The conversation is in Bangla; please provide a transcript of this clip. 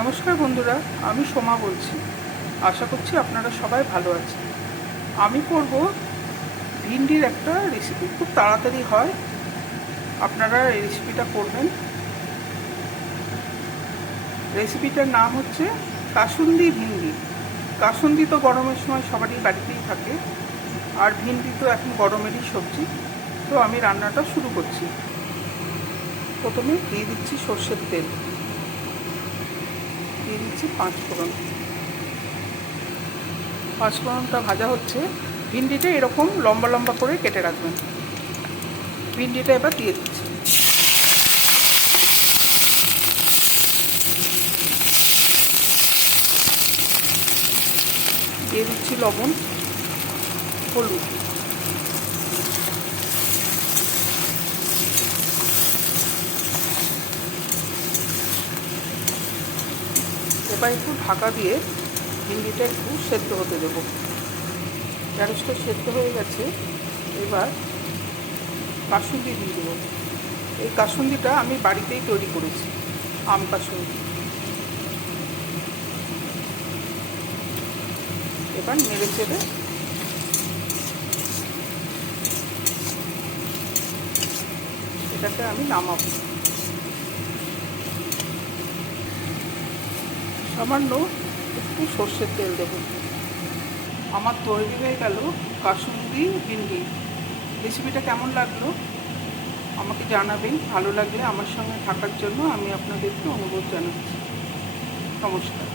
নমস্কার বন্ধুরা, আমি সোমা বলছি। আশা করছি আপনারা সবাই ভালো আছেন। আমি করব ভিন্ডির একটা রেসিপি, খুব তাড়াতাড়ি হয়। আপনারা এই রেসিপিটা করবেন। রেসিপিটার নাম হচ্ছে কাসুন্দি ভিন্ডি। কাসুন্দি তো গরমের সময় সবারই বাড়িতেই থাকে, আর ভিন্ডি তো এখন গরমেরই সবজি। তো আমি রান্নাটা শুরু করছি। প্রথমে দিয়ে দিচ্ছি সর্ষের তেল, দিয়ে দিচ্ছি পাঁচফোড়নটা ভাজা হচ্ছে। ভিন্ডিটা এরকম লম্বা লম্বা করে কেটে রাখবেন। ভিন্ডিটা এবার দিয়ে দিচ্ছি। দিয়ে দিচ্ছি লবণ, হলুদ, এবার একটু ঢাকা দিয়ে ভিন্ডিটা একটু সেদ্ধ হতে দেবো। ঢেঁড়সটা সেদ্ধ হয়ে গেছে। এবার কাসুন্দি দিয়ে দেবো। এই কাসুন্দিটা আমি বাড়িতেই তৈরি করেছি, আম কাসুন্দি। এবার নেড়ে চেড়ে এটাকে আমি নামাবো। সামান্য একটু সর্ষের তেল দেবো। আমার তৈরি হয়ে গেল কাসুন্দি ভিন্ডি। রেসিপিটা কেমন লাগলো আমাকে জানাবেন। ভালো লাগলে আমার সঙ্গে থাকার জন্য আমি আপনাদেরকে অনুরোধ জানাচ্ছি। নমস্কার।